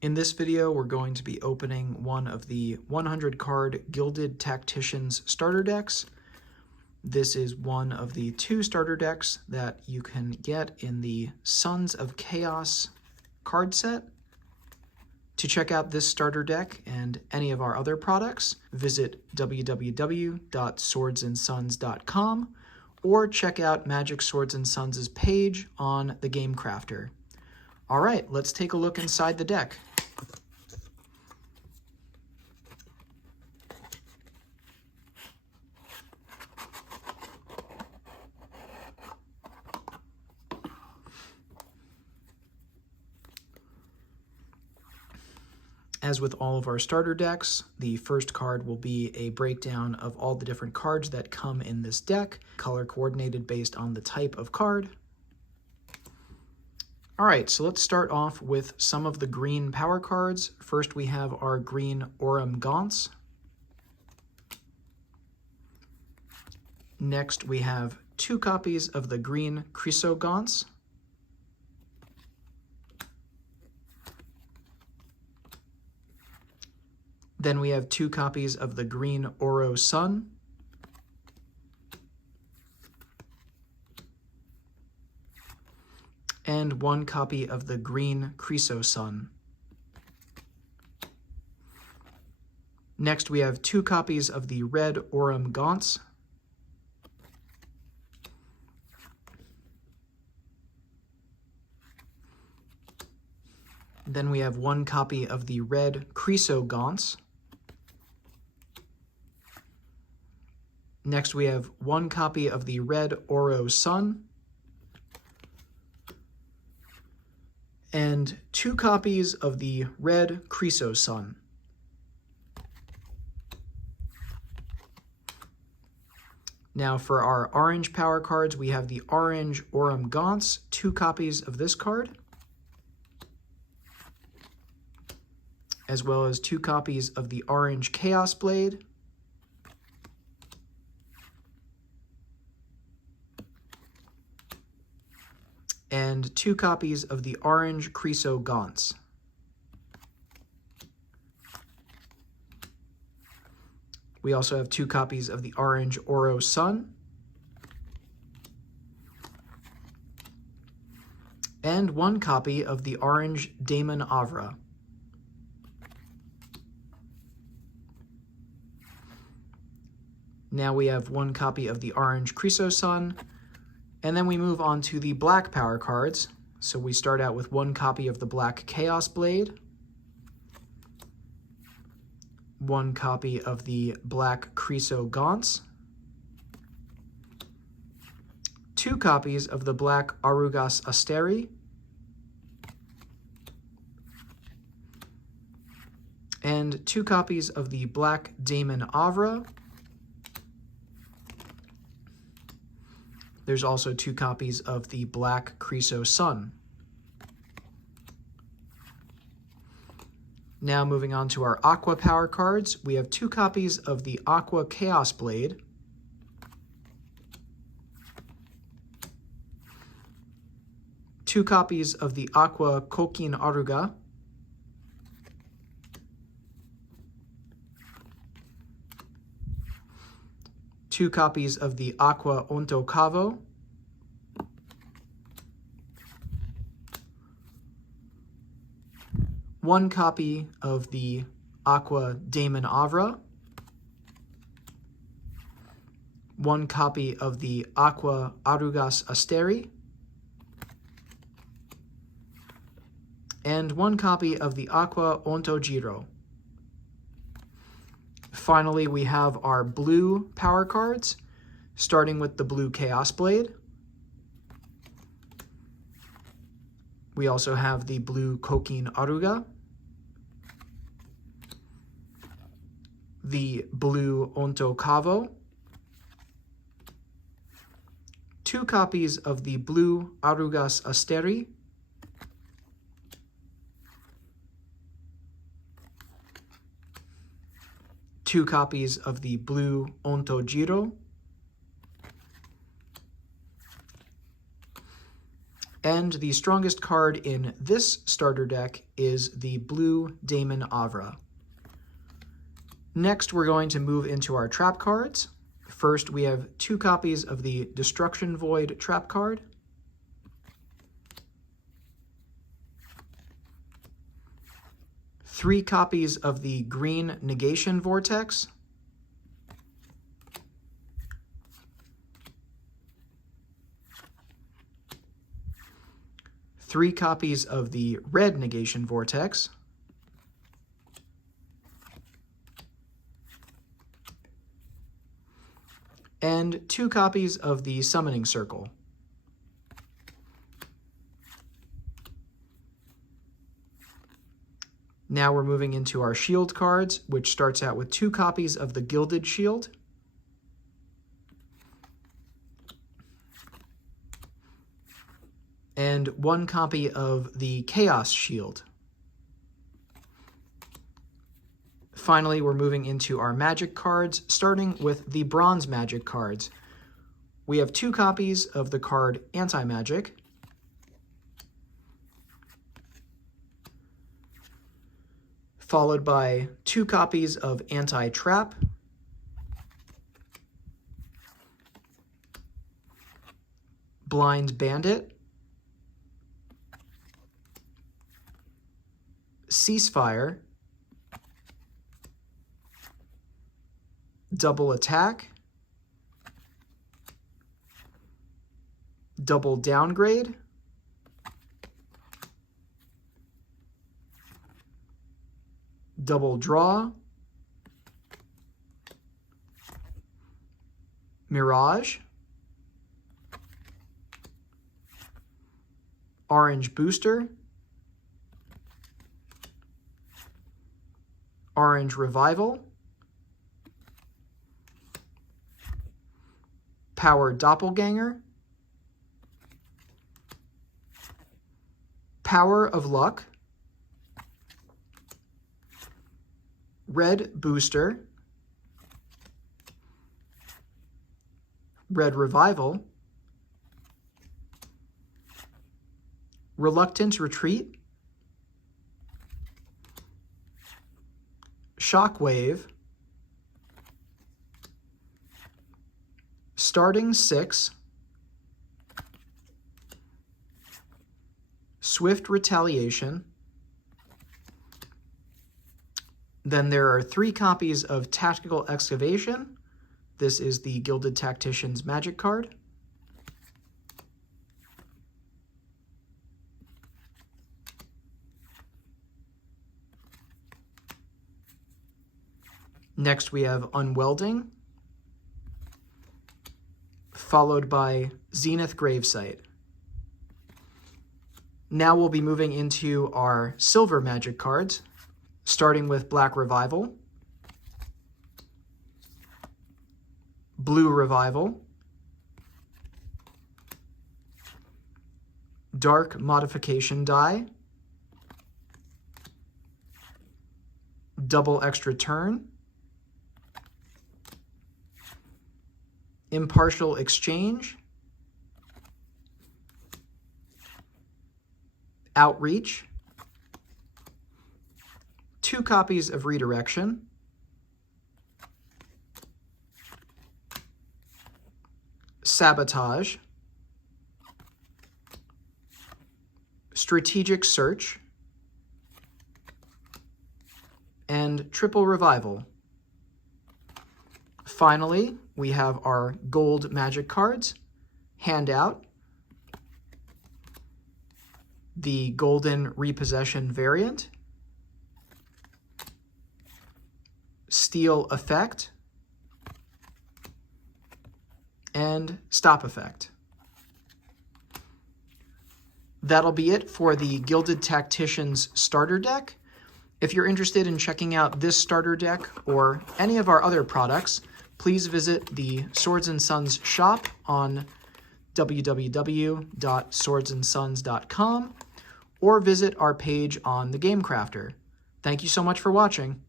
In this video, we're going to be opening one of the 100-card Gilded Tacticians Starter Decks. This is one of the 2 starter decks that you can get in the Sons of Chaos card set. To check out this starter deck and any of our other products, visit www.swordsandsons.com or check out Magic Swords and Sons' page on the Game Crafter. All right, let's take a look inside the deck. As with all of our starter decks, the first card will be a breakdown of all the different cards that come in this deck, color coordinated based on the type of card. All right, so let's start off with some of the green power cards. First, we have our green Aurum Gaunts. Next, we have 2 copies of the green Chryso Gaunts. Then we have 2 copies of the green Oro Sun. And 1 copy of the green Chryso Sun. Next, we have 2 copies of the red Aurum Gaunts. Then we have 1 copy of the red Chryso Gaunts. Next, we have 1 copy of the red Oro Sun. And 2 copies of the red Chryso Sun. Now for our orange power cards, we have the orange Aurum Gaunts, 2 copies of this card, as well as 2 copies of the orange Chaos Blade, and 2 copies of the orange Chryso Gaunts. We also have 2 copies of the orange Oro Sun, and 1 copy of the orange Daemon Avra. Now we have 1 copy of the orange Chryso Sun, and then we move on to the black power cards. So we start out with 1 copy of the black Chaos Blade, 1 copy of the black Chryso Gaunts, 2 copies of the black Arugas Asteri, and 2 copies of the black Daemon Avra. There's also 2 copies of the black Chryso Sun. Now moving on to our Aqua power cards, we have 2 copies of the Aqua Chaos Blade, 2 copies of the Aqua Kokin Aruga, two copies of the Aqua Onto Cavo, one copy of the Aqua Daemon Avra, 1 copy of the Aqua Arugas Asteri, and 1 copy of the Aqua Onto Giro. Finally, we have our blue power cards, starting with the blue Chaos Blade. We also have the blue Kokin Aruga, the blue Onto Cavo, 2 copies of the blue Arugas Asteri, two copies of the blue Onto Giro, and And the strongest card in this starter deck is the blue Daemon Avra. Next, we're going to move into our trap cards. First, we have 2 copies of the Destruction Void trap card. Three copies of the green Negation Vortex. Three copies of the red Negation Vortex. And 2 copies of the Summoning Circle. Now we're moving into our shield cards, which starts out with 2 copies of the Gilded Shield. And 1 copy of the Chaos Shield. Finally, we're moving into our magic cards, starting with the bronze magic cards. We have 2 copies of the card Anti-Magic, followed by 2 copies of Anti-Trap, Blind Bandit, Ceasefire, Double Attack, Double Downgrade, Double Draw, Mirage, Orange Booster, Orange Revival, Power Doppelganger, Power of Luck, Red Booster, Red Revival, Reluctant Retreat, Shockwave, Starting 6, Swift Retaliation. Then there are 3 copies of Tactical Excavation. This is the Gilded Tacticians magic card. Next we have Unwelding, followed by Zenith Gravesite. Now we'll be moving into our silver magic cards, starting with Black Revival, Blue Revival, Dark Modification Die, Double Extra Turn, Impartial Exchange, Outreach, 2 copies of Redirection, Sabotage, Strategic Search, and Triple Revival. Finally, we have our gold magic cards, Handout, the Golden Repossession variant, Steal Effect, and Stop Effect. That'll be it for the Gilded Tacticians Starter Deck. If you're interested in checking out this starter deck or any of our other products, please visit the Swords and Sons shop on www.swordsandsons.com or visit our page on the Game Crafter. Thank you so much for watching.